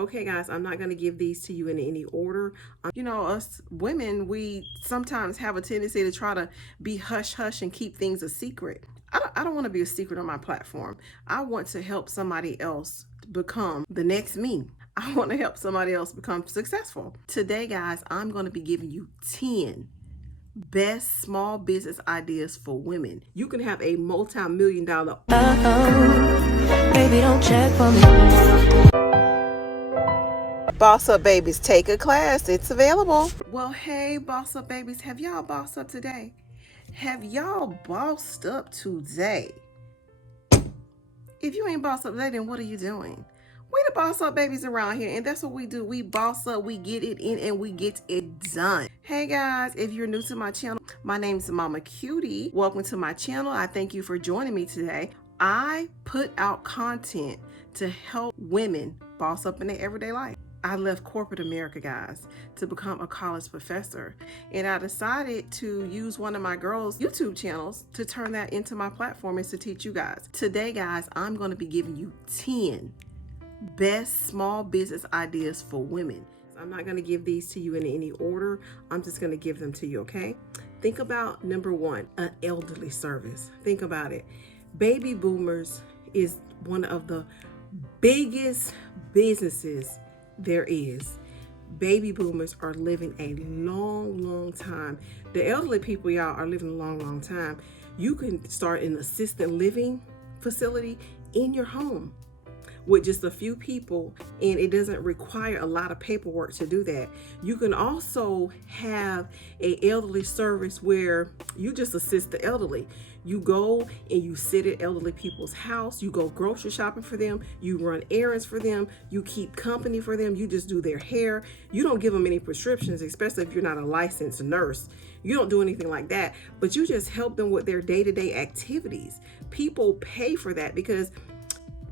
Okay, guys, I'm not going to give these to you in any order. You know, us women, we sometimes have a tendency to try to be hush hush and keep things a secret. I don't want to be a secret on my platform. I want to help somebody else become the next me. I want to help somebody else become successful. Today, guys, I'm going to be giving you 10 best small business ideas for women. You can have a multi-million dollar. Baby, don't check for me. Boss Up Babies, take a class. It's available. Well, hey, Boss Up Babies, have y'all bossed up today? Have y'all bossed up today? If you ain't bossed up today, then what are you doing? We the Boss Up Babies around here, and that's what we do. We boss up, we get it in, and we get it done. Hey guys, if you're new to my channel, my name is Mama Cutie. Welcome to my channel. I thank you for joining me today. I put out content to help women boss up in their everyday life. I left corporate America, guys, to become a college professor. And I decided to use one of my girls' YouTube channels to turn that into my platform and to teach you guys. Today, guys, I'm going to be giving you 10 best small business ideas for women. I'm not going to give these to you in any order. I'm just going to give them to you, okay? Think about number one, an elderly service. Think about it. Baby boomers is one of the biggest businesses there is. Baby boomers are living a long time. The elderly people, y'all, are living a long time. You can start an assisted living facility in your home with just a few people, and it doesn't require a lot of paperwork to do that. You can also have a elderly service where you just assist the elderly. You go and you sit at elderly people's house, you go grocery shopping for them, you run errands for them, you keep company for them, you just do their hair. You don't give them any prescriptions, especially if you're not a licensed nurse. You don't do anything like that, but you just help them with their day-to-day activities. People pay for that because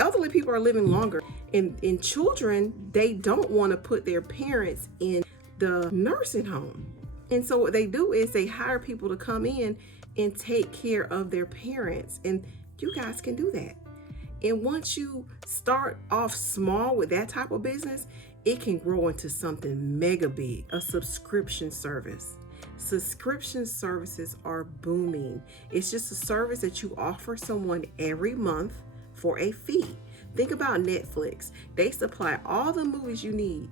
elderly people are living longer, and children, they don't want to put their parents in the nursing home. And so what they do is they hire people to come in and take care of their parents, and you guys can do that. And once you start off small with that type of business, it can grow into something mega big, a subscription service. Subscription services are booming. It's just a service that you offer someone every month for a fee. Think about Netflix. They supply all the movies you need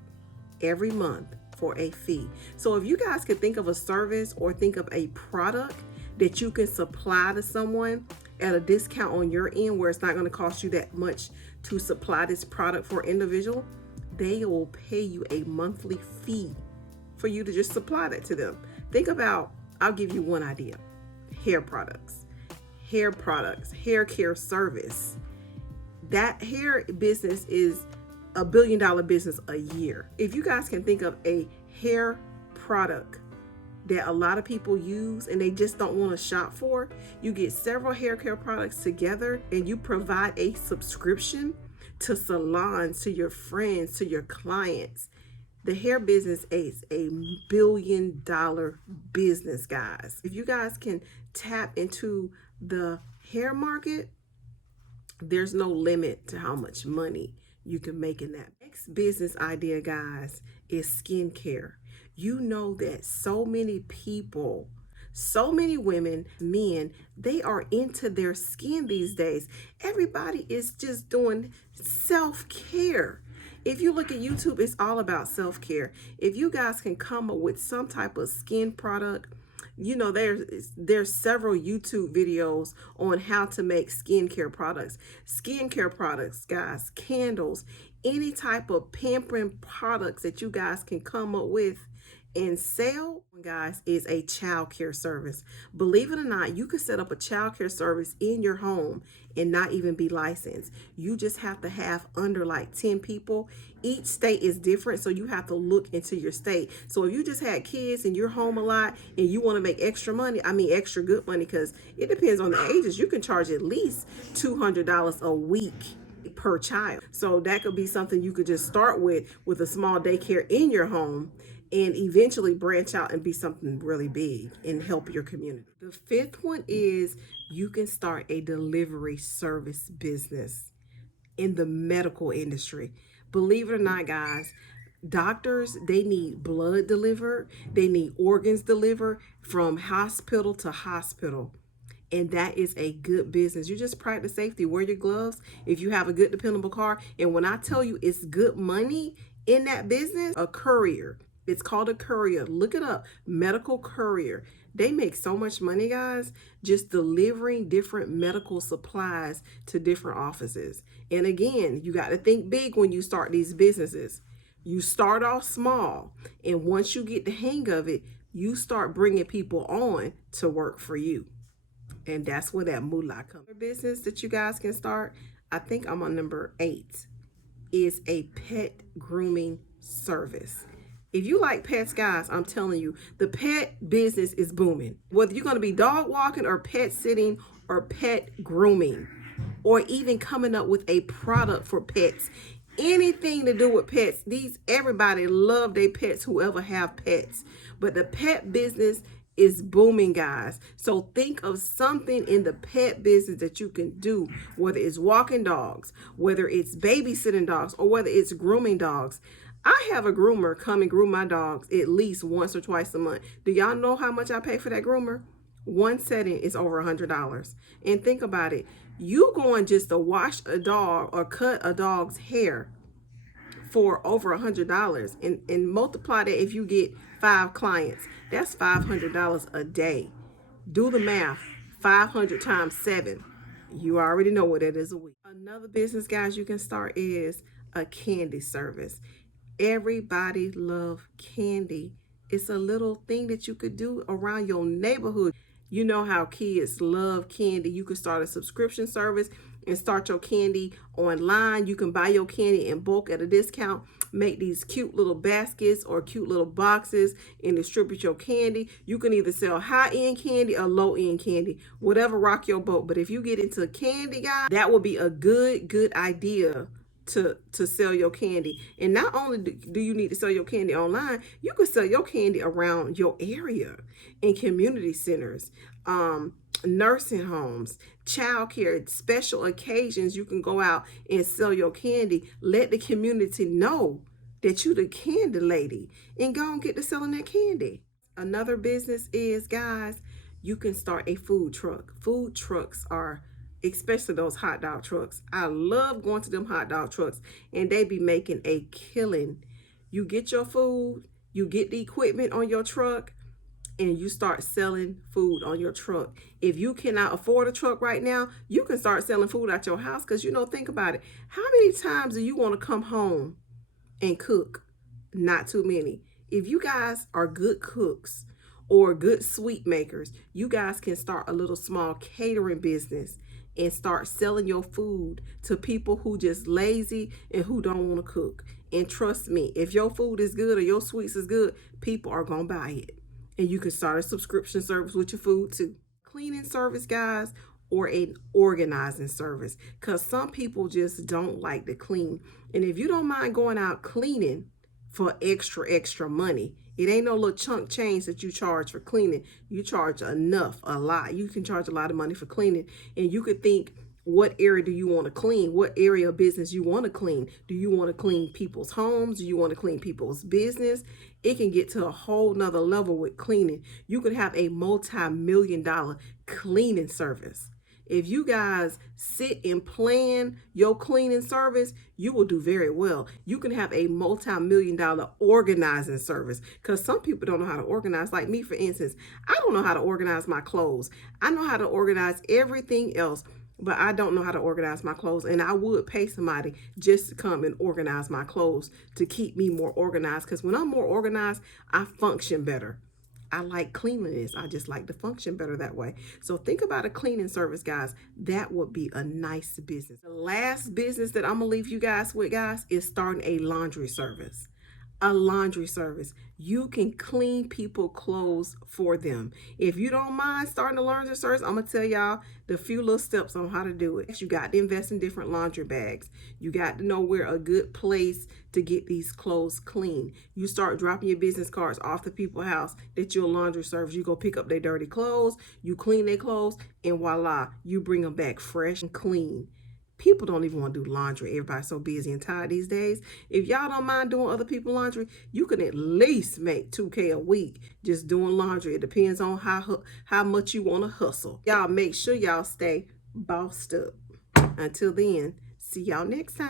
every month for a fee. So if you guys could think of a service or think of a product that you can supply to someone at a discount on your end where it's not going to cost you that much to supply this product for an individual, they will pay you a monthly fee for you to just supply that to them. Think about, I'll give you one idea. Hair products, hair care service. That hair business is $1 billion business a year. If you guys can think of a hair product that a lot of people use and they just don't want to shop for, you get several hair care products together and you provide a subscription to salons, to your friends, to your clients. The hair business is $1 billion business, guys. If you guys can tap into the hair market, there's no limit to how much money you can make in that. Next business idea, guys, is skincare. You know that so many people, so many women, men, they are into their skin these days. Everybody is just doing self-care. If you look at YouTube, it's all about self-care. If you guys can come up with some type of skin product, you know, there's several YouTube videos on how to make skincare products. Skincare products, guys, candles, any type of pampering products that you guys can come up with and sell, guys, is a child care service. Believe it or not, you could set up a child care service in your home and not even be licensed. You just have to have under like 10 people. Each state is different, so you have to look into your state. So if you just had kids and you're home a lot and you want to make extra money, I mean extra good money, because it depends on the ages, you can charge at least $200 a week per child. So that could be something you could just start with a small daycare in your home and eventually branch out and be something really big and help your community. The fifth one is you can start a delivery service business in the medical industry. Believe it or not, guys, doctors, they need blood delivered, they need organs delivered from hospital to hospital. And that is a good business. You just practice safety. Wear your gloves if you have a good, dependable car. And when I tell you it's good money in that business, a courier. It's called a courier. Look it up. Medical courier. They make so much money, guys, just delivering different medical supplies to different offices. And again, you got to think big when you start these businesses. You start off small, and once you get the hang of it, you start bringing people on to work for you. And that's where that moolah comes. Business that you guys can start, I think I'm on number 8, is a pet grooming service. If you like pets, guys, I'm telling you, the pet business is booming. Whether you're going to be dog walking or pet sitting or pet grooming, or even coming up with a product for pets, anything to do with pets, everybody love their pets, whoever have pets. But the pet business is booming, guys. So think of something in the pet business that you can do, whether it's walking dogs, whether it's babysitting dogs, or whether it's grooming dogs. I have a groomer come and groom my dogs at least once or twice a month. Do y'all know how much I pay for that groomer? One setting is over $100. And think about it. You going just to wash a dog or cut a dog's hair for over $100, and multiply that if you get 5 clients. That's $500 a day. Do the math. 500 times 7. You already know what it is a week. Another business, guys, you can start is a candy service. Everybody love candy. It's a little thing that you could do around your neighborhood. You know how kids love candy. You can start a subscription service and start your candy online. You can buy your candy in bulk at a discount, make these cute little baskets or cute little boxes and distribute your candy. You can either sell high-end candy or low-end candy, whatever rock your boat. But if you get into candy, guys, that would be a good idea to sell your candy. And not only do you need to sell your candy online, you can sell your candy around your area in community centers, nursing homes, childcare, special occasions. You can go out and sell your candy. Let the community know that you the candy lady, and go and get to selling that candy. Another business is, guys, you can start a food truck. Food trucks are, especially those hot dog trucks. I love going to them hot dog trucks, and they be making a killing. You get your food, you get the equipment on your truck, and you start selling food on your truck. If you cannot afford a truck right now, you can start selling food at your house, because think about it. How many times do you want to come home and cook? Not too many. If you guys are good cooks or good sweet makers, you guys can start a little small catering business and start selling your food to people who just lazy and who don't want to cook. And trust me, if your food is good or your sweets is good, people are going to buy it. And you can start a subscription service with your food too. Cleaning service, guys, or an organizing service, because some people just don't like to clean. And if you don't mind going out cleaning for extra money, it ain't no little chunk change that you charge for cleaning. You charge enough, a lot. You can charge a lot of money for cleaning. And you could think, what area do you want to clean? What area of business you want to clean? Do you want to clean people's homes? Do you want to clean people's business? It can get to a whole nother level with cleaning. You could have a multi-million-dollar cleaning service. If you guys sit and plan your cleaning service, you will do very well. You can have a multi-million-dollar organizing service, because some people don't know how to organize. Like me, for instance, I don't know how to organize my clothes. I know how to organize everything else, but I don't know how to organize my clothes. And I would pay somebody just to come and organize my clothes to keep me more organized, because when I'm more organized, I function better. I like cleanliness. I just like to function better that way. So think about a cleaning service, guys. That would be a nice business. The last business that I'm going to leave you guys with, guys, is starting a laundry service. A laundry service. You can clean people clothes for them. If you don't mind starting a laundry service, I'm going to tell y'all the few little steps on how to do it. You got to invest in different laundry bags. You got to know where a good place to get these clothes clean. You start dropping your business cards off the people's house that you're a laundry service. You go pick up their dirty clothes, you clean their clothes, and voila, you bring them back fresh and clean. People don't even want to do laundry. Everybody's so busy and tired these days. If y'all don't mind doing other people's laundry, you can at least make $2K a week just doing laundry. It depends on how much you want to hustle. Y'all make sure y'all stay bossed up. Until then, see y'all next time.